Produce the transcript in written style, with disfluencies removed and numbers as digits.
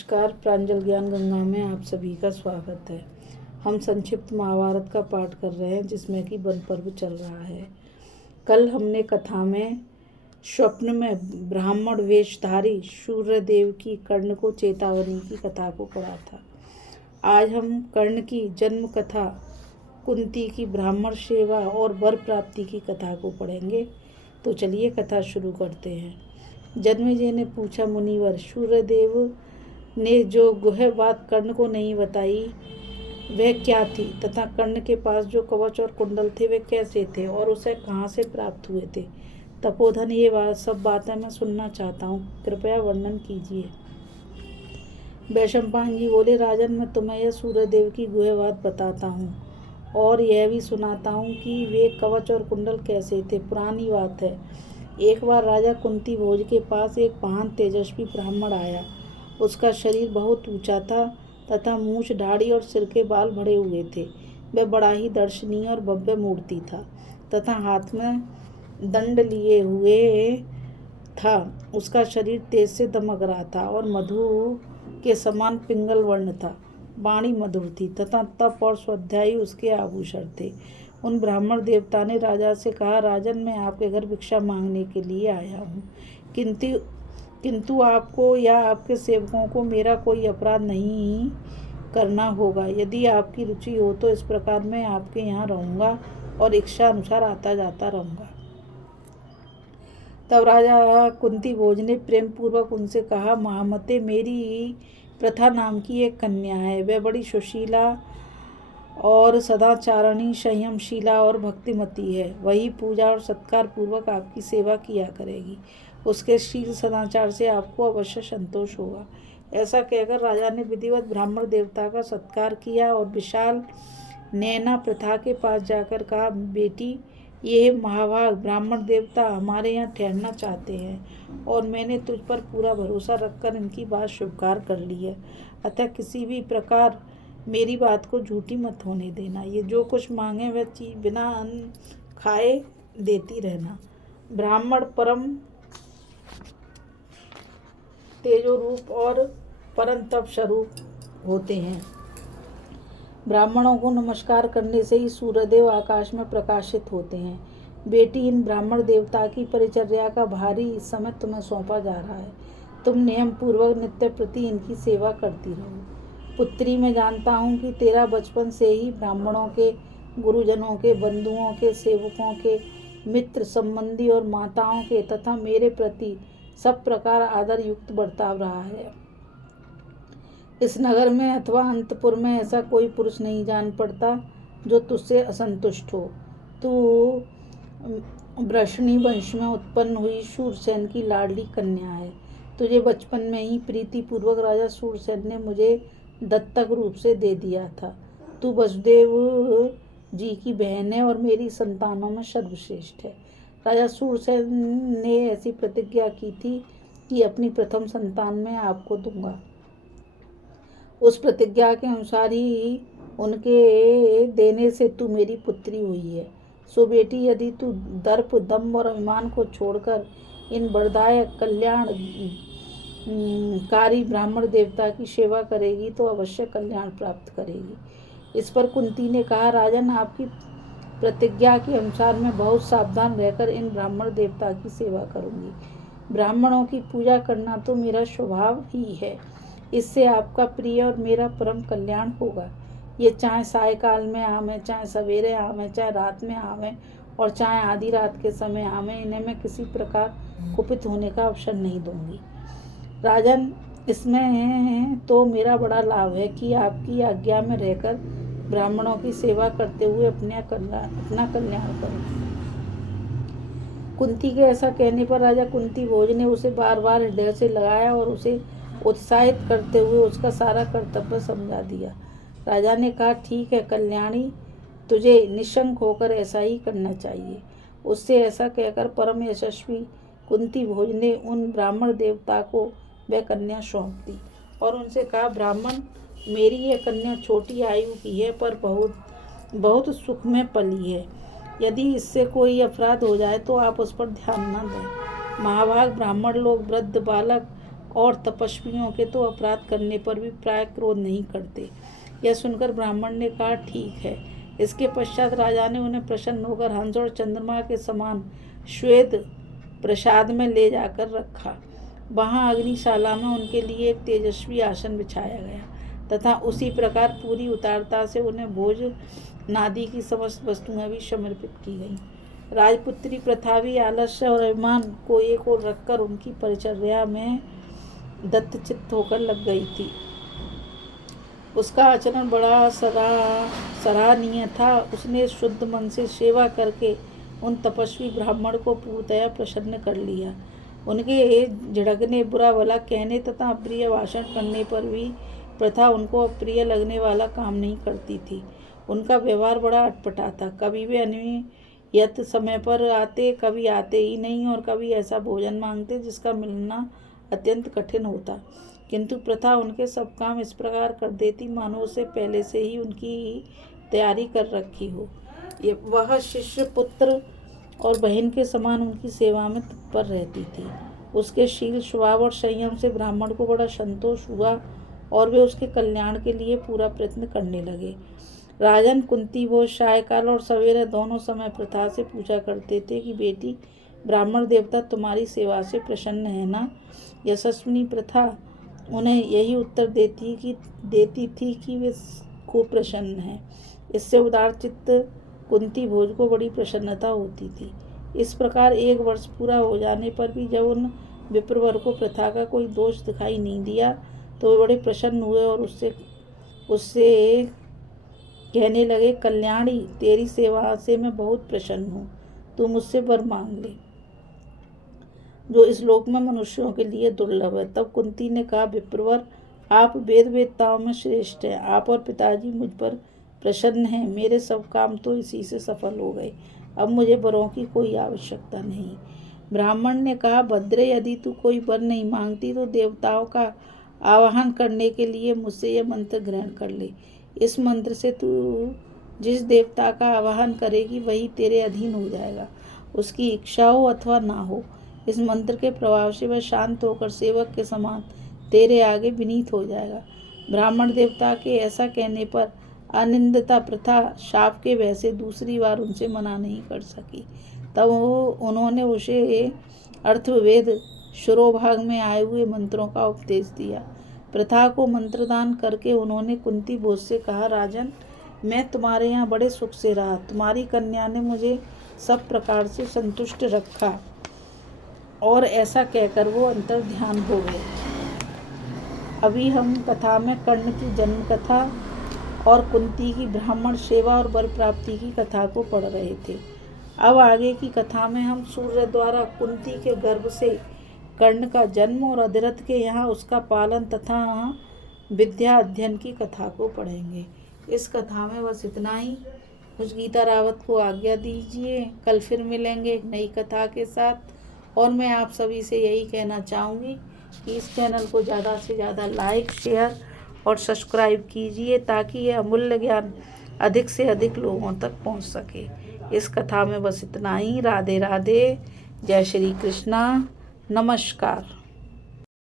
नमस्कार। प्रांजल ज्ञान गंगा में आप सभी का स्वागत है। हम संक्षिप्त महाभारत का पाठ कर रहे हैं जिसमें कि वन पर्व चल रहा है। कल हमने कथा में स्वप्न में ब्राह्मण वेशधारी सूर्यदेव की कर्ण को चेतावनी की कथा को पढ़ा था। आज हम कर्ण की जन्म कथा, कुंती की ब्राह्मण सेवा और वर प्राप्ति की कथा को पढ़ेंगे। तो चलिए कथा शुरू करते हैं। जन्मेजय ने पूछा, मुनिवर, सूर्यदेव ने जो गुह्य बात कर्ण को नहीं बताई वह क्या थी, तथा कर्ण के पास जो कवच और कुंडल थे वे कैसे थे और उसे कहाँ से प्राप्त हुए थे। तपोधन, ये सब बातें मैं सुनना चाहता हूँ, कृपया वर्णन कीजिए। वैशंपायन जी बोले, राजन, मैं तुम्हें यह सूर्यदेव की गुह्य बात बताता हूँ और यह भी सुनाता हूँ कि वे कवच और कुंडल कैसे थे। पुरानी बात है, एक बार राजा कुंती भोज के पास एक महान तेजस्वी ब्राह्मण आया। उसका शरीर बहुत ऊंचा था तथा मूछ, दाढ़ी और सिर के बाल भरे हुए थे। वह बड़ा ही दर्शनीय और भव्य मूर्ति था तथा हाथ में दंड लिए हुए था। उसका शरीर तेज से दमक रहा था और मधु के समान पिंगल वर्ण था। वाणी मधुर थी तथा तप और स्वाध्यायी उसके आभूषण थे। उन ब्राह्मण देवता ने राजा से कहा, राजन, मैं आपके घर भिक्षा मांगने के लिए आया हूँ, किंतु आपको या आपके सेवकों को मेरा कोई अपराध नहीं करना होगा। यदि आपकी रुचि हो तो इस प्रकार मैं आपके यहाँ रहूँगा और इच्छा अनुसार आता जाता रहूँगा। तब राजा कुंती भोज ने प्रेम पूर्वक उनसे कहा, महामते, मेरी प्रथा नाम की एक कन्या है। वह बड़ी सुशीला और सदाचारणी, संयमशीला और भक्तिमती है। वही पूजा और सत्कार पूर्वक आपकी सेवा किया करेगी। उसके शील सदाचार से आपको अवश्य संतोष होगा। ऐसा कहकर राजा ने विधिवत ब्राह्मण देवता का सत्कार किया और विशाल नैना प्रथा के पास जाकर कहा, बेटी, ये महाभाग ब्राह्मण देवता हमारे यहाँ ठहरना चाहते हैं और मैंने तुझ पर पूरा भरोसा रखकर इनकी बात स्वीकार कर ली है। अतः किसी भी प्रकार मेरी बात को झूठी मत होने देना। ये जो कुछ मांगे वह चीज बिना अन्न खाए देती रहना। ब्राह्मण परम तेजो रूप और परम तप स्वरूप होते हैं। ब्राह्मणों को नमस्कार करने से ही सूर्यदेव आकाश में प्रकाशित होते हैं। बेटी, इन ब्राह्मण देवता की परिचर्या का भारी इस समय तुम्हें सौंपा जा रहा है। तुम नियम पूर्वक नित्य प्रति इनकी सेवा करती रहो। पुत्री, मैं जानता हूँ कि तेरा बचपन से ही ब्राह्मणों के, गुरुजनों के, बंधुओं के, सेवकों के, मित्र, संबंधी और माताओं के तथा मेरे प्रति सब प्रकार आदर युक्त बर्ताव रहा है। इस नगर में अथवा अंतपुर में ऐसा कोई पुरुष नहीं जान पड़ता जो तुझसे असंतुष्ट हो। तू वृषणी वंश में उत्पन्न हुई शूरसेन की लाडली कन्या है। तुझे बचपन में ही प्रीतिपूर्वक राजा शूरसेन ने मुझे दत्तक रूप से दे दिया था। तू वसुदेव जी की बहन है और मेरी संतानों में सर्वश्रेष्ठ है। राजा शूरसेन ने ऐसी प्रतिज्ञा की थी कि अपनी प्रथम संतान में आपको दूंगा। उस प्रतिज्ञा के अनुसार ही उनके देने से तू मेरी पुत्री हुई है। सो बेटी, यदि तू दर्प, दम्भ और अभिमान को छोड़कर इन वरदायक कल्याणकारी ब्राह्मण देवता की सेवा करेगी तो अवश्य कल्याण प्राप्त करेगी। इस पर कुंती ने कहा, राजन, आपकी प्रतिज्ञा के अनुसार मैं बहुत सावधान रहकर इन ब्राह्मण देवता की सेवा करूंगी। ब्राह्मणों की पूजा करना तो मेरा स्वभाव ही है। इससे आपका प्रिय और मेरा परम कल्याण होगा। ये चाहे सायकाल में आवे, चाहे सवेरे आवे, चाहे रात में आवे और चाहे आधी रात के समय आवे, इन्हें मैं किसी प्रकार कुपित होने का अवसर नहीं दूंगी। राजन, इसमें तो मेरा बड़ा लाभ है कि आपकी आज्ञा में रहकर ब्राह्मणों की सेवा करते हुए अपना कल्याण करूं। कुंती के ऐसा कहने पर राजा कुंती भोज ने उसे बार बार हृदय से लगाया और उसे उत्साहित करते हुए उसका सारा कर्तव्य समझा दिया। राजा ने कहा, ठीक है कल्याणी, तुझे निशंक होकर ऐसा ही करना चाहिए। उससे ऐसा कहकर परम यशस्वी कुंती भोज ने उन ब्राह्मण देवता को वह कन्या सौंप दी और उनसे कहा, ब्राह्मण, मेरी यह कन्या छोटी आयु की है पर बहुत सुख में पली है। यदि इससे कोई अपराध हो जाए तो आप उस पर ध्यान न दें। महाभाग ब्राह्मण लोग वृद्ध बालक और तपस्वियों के तो अपराध करने पर भी प्राय क्रोध नहीं करते। यह सुनकर ब्राह्मण ने कहा, ठीक है। इसके पश्चात राजा ने उन्हें प्रसन्न होकर हंस और चंद्रमा के समान श्वेत प्रसाद में ले जाकर रखा। वहाँ अग्निशाला में उनके लिए एक तेजस्वी आसन बिछाया गया तथा उसी प्रकार पूरी उदारता से उन्हें भोज नादि की समस्त वस्तुएं भी समर्पित की गईं। राजपुत्री प्रथा भी आलस्य और अभिमान को एक ओर रखकर उनकी परिचर्या में दत्तचित्त होकर लग गई थी। उसका आचरण बड़ा सराहनीय था। उसने शुद्ध मन से सेवा करके उन तपस्वी ब्राह्मण को पूर्णतया प्रसन्न कर लिया। उनके झिड़कने, बुरा भला कहने तथा अप्रिय भाषण करने पर भी प्रथा उनको अप्रिय लगने वाला काम नहीं करती थी। उनका व्यवहार बड़ा अटपटा था। कभी वे अनियत समय पर आते, कभी आते ही नहीं और कभी ऐसा भोजन मांगते जिसका मिलना अत्यंत कठिन होता। किंतु प्रथा उनके सब काम इस प्रकार कर देती मानो उसे पहले से ही उनकी तैयारी कर रखी हो। वह शिष्य, पुत्र और बहन के समान उनकी सेवा में तत्पर रहती थी। उसके शील, स्वभाव और संयम से ब्राह्मण को बड़ा संतोष हुआ और वे उसके कल्याण के लिए पूरा प्रयत्न करने लगे। राजन कुंती भोज सायकाल और सवेरे दोनों समय प्रथा से पूछा करते थे कि बेटी, ब्राह्मण देवता तुम्हारी सेवा से प्रसन्न है ना? यशस्विनी प्रथा उन्हें यही उत्तर देती थी कि वे खूब प्रसन्न हैं। इससे उदार चित्त कुंती भोज को बड़ी प्रसन्नता होती थी। इस प्रकार 1 वर्ष पूरा हो जाने पर भी जब उन विप्रवर को प्रथा का कोई दोष दिखाई नहीं दिया तो वे बड़े प्रसन्न हुए और उससे कहने लगे, कल्याणी, तेरी सेवा से मैं बहुत प्रसन्न हूँ। तू मुझसे वर मांग ले, जो इस लोक में मनुष्यों के लिए दुर्लभ है। तब कुंती ने कहा, विप्रवर, आप वेद वेदताओं में श्रेष्ठ हैं। आप और पिताजी मुझ पर प्रसन्न हैं। मेरे सब काम तो इसी से सफल हो गए। अब मुझे वरों की कोई आवश्यकता नहीं। ब्राह्मण ने कहा, भद्रे, यदि तू कोई वर नहीं मांगती तो देवताओं का आवाहन करने के लिए मुझसे यह मंत्र ग्रहण कर ले। इस मंत्र से तू जिस देवता का आवाहन करेगी वही तेरे अधीन हो जाएगा, उसकी इच्छा हो अथवा ना हो। इस मंत्र के प्रभाव से वह शांत होकर सेवक के समान तेरे आगे विनीत हो जाएगा। ब्राह्मण देवता के ऐसा कहने पर अनिंदिता प्रथा शाप के भय से दूसरी बार उनसे मना नहीं कर सकी। तब उन्होंने उसे अर्थवेद शिरोभाग में आए हुए मंत्रों का उपदेश दिया। प्रथा को मंत्रदान करके उन्होंने कुंती भोज से कहा, राजन, मैं तुम्हारे यहाँ बड़े सुख से रहा। तुम्हारी कन्या ने मुझे सब प्रकार से संतुष्ट रखा। और ऐसा कहकर वो अंतर ध्यान हो गए। अभी हम कथा में कर्ण की जन्म कथा और कुंती की ब्राह्मण सेवा और वर प्राप्ति की कथा को पढ़ रहे थे। अब आगे की कथा में हम सूर्य द्वारा कुंती के गर्भ से कर्ण का जन्म और अधिरथ के यहाँ उसका पालन तथा विद्या अध्ययन की कथा को पढ़ेंगे। इस कथा में बस इतना ही। मुझ गीता रावत को आज्ञा दीजिए। कल फिर मिलेंगे एक नई कथा के साथ। और मैं आप सभी से यही कहना चाहूँगी कि इस चैनल को ज़्यादा से ज़्यादा लाइक, शेयर और सब्सक्राइब कीजिए ताकि यह अमूल्य ज्ञान अधिक से अधिक लोगों तक पहुंच सके। इस कथा में बस इतना ही। राधे राधे। जय श्री कृष्णा। नमस्कार।